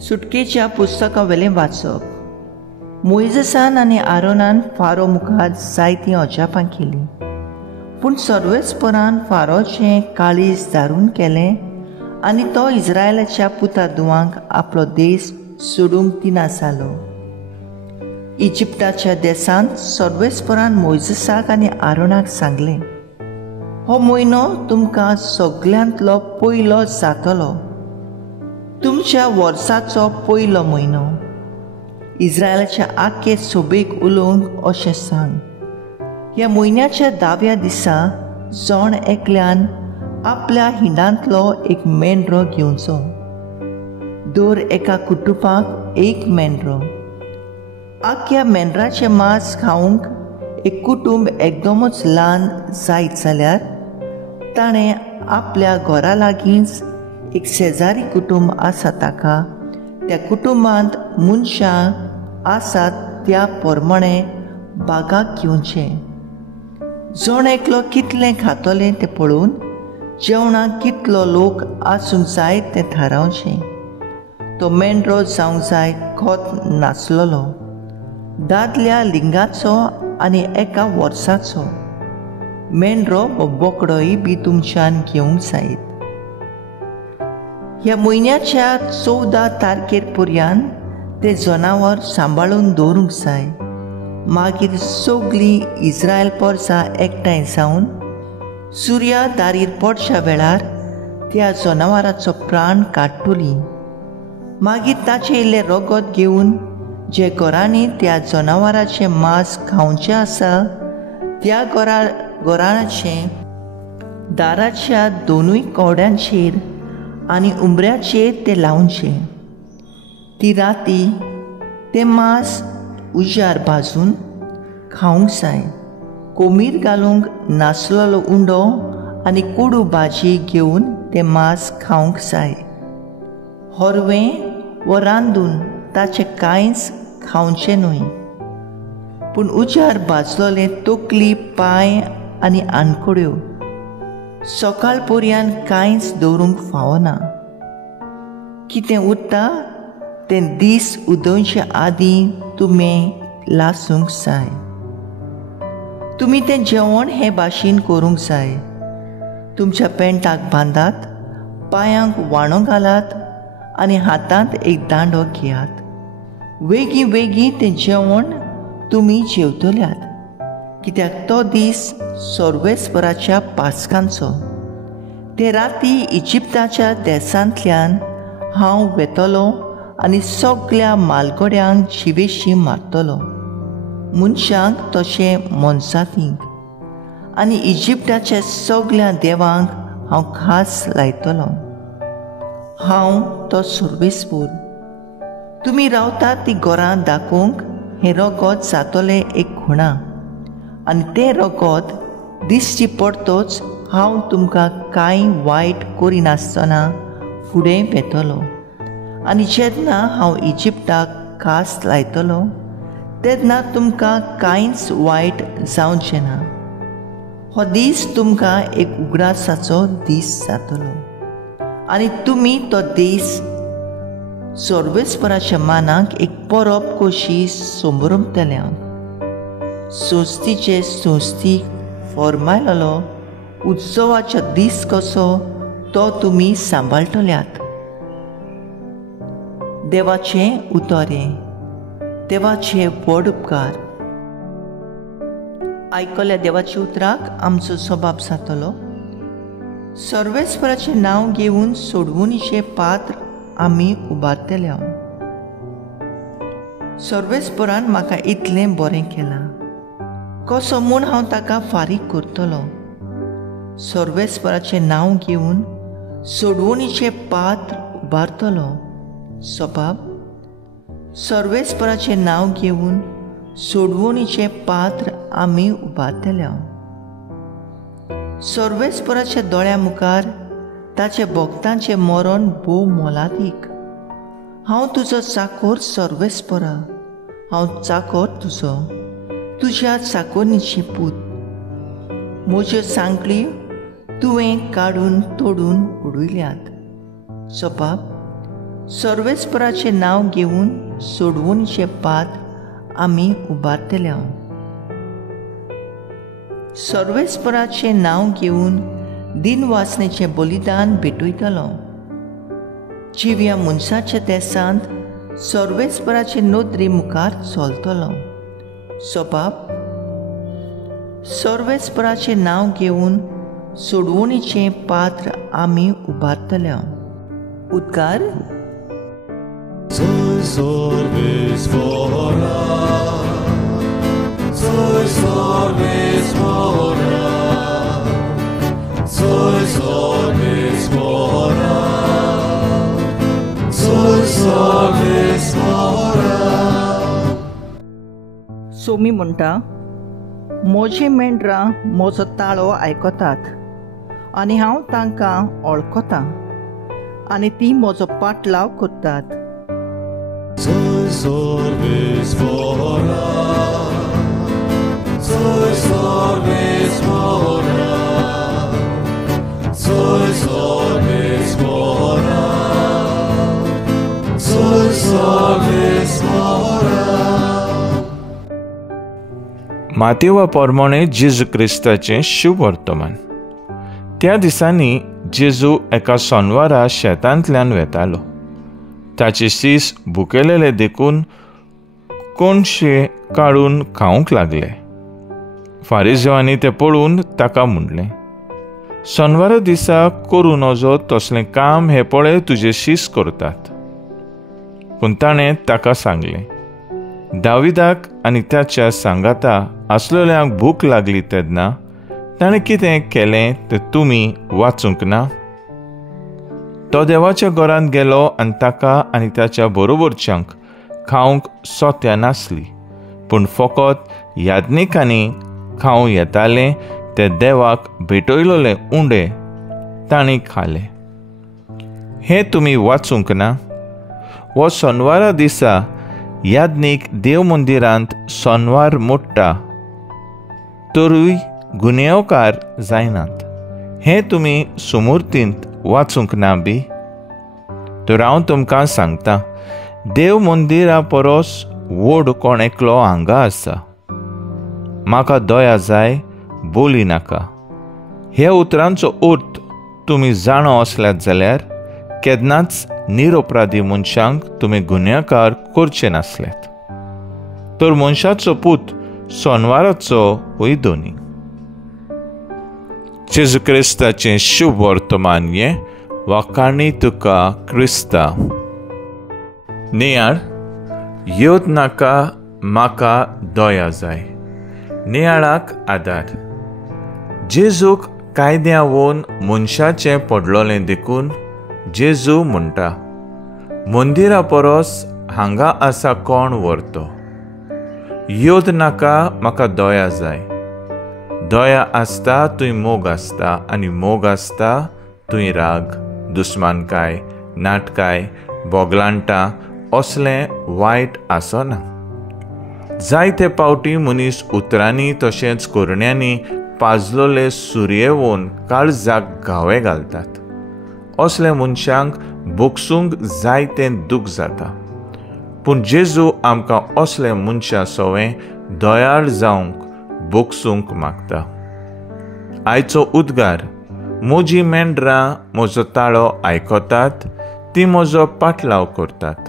सुटकेच्या पुस्तकावेलें वाचप. मोइजेसान आनी आरोनान फारो मुखार जायतीं अजापां केलीं, पूण सर्वेस्परान फारोचें काळीज दारून केलें आनी तो इस्रायलाच्या पुतादुवांक आपलो देश सोडूंक दिनासलो. इजिप्टाच्या देसांत सर्वेस्परान मोइजेसाक आनी आरोनाक सांगलें, हो म्हयनो तुमकां सगळ्यांतलो पयलो जातलो, तुमच्या वर्साचो पयलो म्हयनो. इस्रायलाच्या आख्खे सोबेक उलोवंक अशें सांग, ह्या म्हयन्याच्या 10व्या दिसा जण एकल्यान आपल्या हिंडांतलो एक मेंढरो घेवचो. दर एका कुटुंबाक एक मेंढरो. आख्या मेंढराचें मांस खावंक एक कुटुंब एकदमच ल्हान जायत जाल्यार ताणें आपल्या घरा लागींच एक शेजारी कुटुंब आसा ताका त्या कुटुंबांत मनशां आसात त्या प्रमाणे बागाक घेवचें. जण एकलो कितलें खातलें तें पळोवन जेवणाक कितलो लोक आसूंक जाय तें थारावचें. तो मेंढरो जावंक जाय खोत नासलोलो, दादल्या लिंगाचो आनी एका वर्साचो. मेंढरो वो बोकडोय बी तुमच्यान घेवंक जायत. ह्या म्हयन्याच्या 14 तारखेर पर्यंत तें जनावर सांबाळून दवरूंक जाय. मागीर सगळीं इस्रायल पोरसां एकठांय जावन सुर्या दारीर पडच्या वेळार त्या जनावराचो प्राण काडटलीं. मागीर ताचें इल्लें रगत घेवन जे घरांनी त्या जनावराचें मांस खावचें आसा त्या घरांचे दाराच्या दोनूय कवड्यांचेर आनी उंबऱ्याचेर तें लावचें. ती राती तें मांस उज्यार भाजून खावंक जाय. कोमीर घालूंक नासलोलो उंडो आनी कोडू भाजी घेवन तें मांस खावंक जाय. हरवें वा रांदून ताचें कांयच खावचें न्हय, पूण उज्यार भाजलोले तकली, पांय आनी आनकड्यो सकाळ पर्यंत कांयच दवरूंक फावना. कितें उरता तें दीस उदोवचे आदीं तुवें लासूंक जाय. तुमी तें जेवण हे भाशेन करूंक जाय. तुमच्या पेंटाक बांदात, पांयांक वाणो घालात आनी हातांत एक दांडो घेयात. वेगीं वेगीं तें जेवण तुमी जेवतल्यात, कित्याक तो दीस सर्वेस्पराच्या पासकांचो. ते राती इजिप्टाच्या देसांतल्यान हांव वेतलो आनी सगळ्या मालगड्यांक जिवेशी मारतलो, मनशांक तशें मनशांतींक. आनी इजिप्टाच्या सगळ्या देवांक हांव खास लायतलो. हांव तो सर्वेस्पर. तुमी रावतात ती घरां दाखोवंक हें रगत जातलें एक खुणा, आनी तें रगत दिश्टी पडटोच हांव तुमकां कांय वायट करिनासतना फुडें वेतलो. आनी जेन्ना हांव इजिप्टाक खास लायतलो तेन्ना तुमकां कांयच वायट जावचें ना. हो दीस तुमकां एक उगडासाचो दीस जातलो आनी तुमी तो दीस सर्वेस्पराच्या मानाक एक परब कशी संभ्रमतल्या. सोस्तीचे सोस्तीक फॉर्मायलोलो उत्सवाचो दीस कसो तो तुमी सांबाळटल्यात. देवाचें उतोरें. देवाचे व्हड उपकार. आयकल्या देवाच्या उतराक आमचो सबाब जातलो. सर्वेस्पराचें नांव घेवन सोडवणीचें पात्र आमी उबारतले. सर्वेस्परान म्हाका इतलें बरें केलां, कसो म्हूण हांव ताका फारीक करतलो. सर्वेस्पराचें नांव घेवन सोडवणीचें पात्र उबारतलो. सबाब. सर्वेस्पराचें नांव घेवन सोडवणीचें पात्र आमी उबारतले. सर्वेस्पराच्या दोळ्या मुखार ताच्या भक्तांचें मरण भोव मोलादीक. हांव तुजो चाकोर सर्वेस्परा. हांव चाकोर तुजो, तुज्या चाकोनीची पूत. म्हज्यो सांकळी तुवें काडून तोडून उडयल्यात. सबाब. सर्वेस्पराचें नांव घेवन सोडवूनचे पात आमी उबारतले. सर्वेस्पराचें नांव घेवन दिनवासनेचें बलिदान भेटयतलो. जिव्या मनशाच्या देसांत सर्वेस्पराचे नोदरी मुखार चलतलो. सोबाब सर्वेस्पराचें नांव घेवन सोडवणीचें पात्र आमी उबारतले. उद्गार सोमी म्हणटा, म्हजी मेंढरां म्हजो ताळो आयकतात आनी हांव तांकां वळखतां आनी ती म्हजो पाटलाव करतात. मातेवा पोरमोणे जेजू क्रिस्ताचें शुभ वर्तमान. त्या दिसांनी जेजू एका सोनवारा शेतांतल्यान वेतालो. ताचे शीस भुकेलेले देखून कोणशे काडून खावंक लागले. फारिझेवांनी तें पळोवन ताका म्हणलें, सोनवारा दिसा करून नजो तसलें काम हे पळय तुजे शीस करतात. पूण ताणें ताका सांगलें, दाविदाक आनी ताच्या सांगाता आसलेल्यांक भूक लागली तेन्ना ताणें कितें केलें तें तुमी वाचूंक ना? तो देवाच्या घरांत गेलो आनी ताका आनी ताच्या बरोबरच्यांक खावंक सोत्या नासली, पूण फकत याज्ञिकांनी खावं येतालें ते देवाक भेटयलोले उंडे तांणी खाले. हें तुमी वाचूंक ना? हो सोनवारा दिसा याज्ञीक देव मंदिरांत सोनवार मोडटा तरूय गुन्यांवकार जायनात. हें तुमी सुमूर्तींत वाचूंक ना बी? तर हांव तुमकां सांगतां, देव मंदिरा परस व्हड कोण एकलो हांगा आसा. म्हाका दया जाय, बोली नाका. ह्या उतरांचो अर्थ तुमी जाणो असल्यात जाल्यार केन्नाच निरपराधी मनशांक तुमी गुन्यांवकार करचे नासलेत. तर मनशाचो पूत सोनवाराचो वैदोनी. जेजू क्रिस्ताचें शुभ वर्तमान हें वाखाणी तुका क्रिस्ता. नियाळ योद नाका, म्हाका दया जाय. नियाळाक आदार. जेजूक कायद्या वोन मनशाचें पडलोलें देखून जेजू म्हणटा, मंदिरा परस हांगा आसा कोण व्हरतो. योद नाका, म्हाका दया जाय. दया आसता थंय मोग आसता आनी मोग आसता थंय राग, दुस्मानकाय, नाटकाय, बोगलांटां असलें वायट आसना. जायते पावटी मनीस उतरांनी तशेंच कोरण्यांनी पाजलोले सुरयेवून काळजाक घावे घालतात. असले मनशांक बोगसूंक जायतें दूख जाता. पूण जेजू आमकां असले मनशां सवें दयाळ जावंक बोगसूंक मागता. आयचो उद्गार, म्हजी मेंढरां म्हजो ताळो आयकतात, ती म्हजो पाटलाव करतात.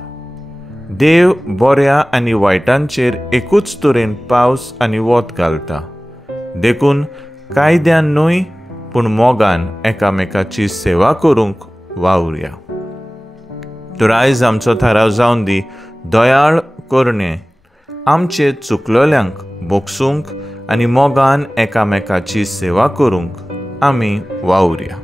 देव बऱ्या आनी वायटांचेर एकूच तरेन पावस आनी वत घालता. देखून कायद्यान न्हय पूण मोगान एकामेकाची सेवा करूंक वावुरया. तर आयज आमचो थाराव जावन दी, दयाळ करणे, आमचे चुकलोल्यांक बोगसूंक आनी मोगान एकामेकाची सेवा करूंक आमी वावुरया.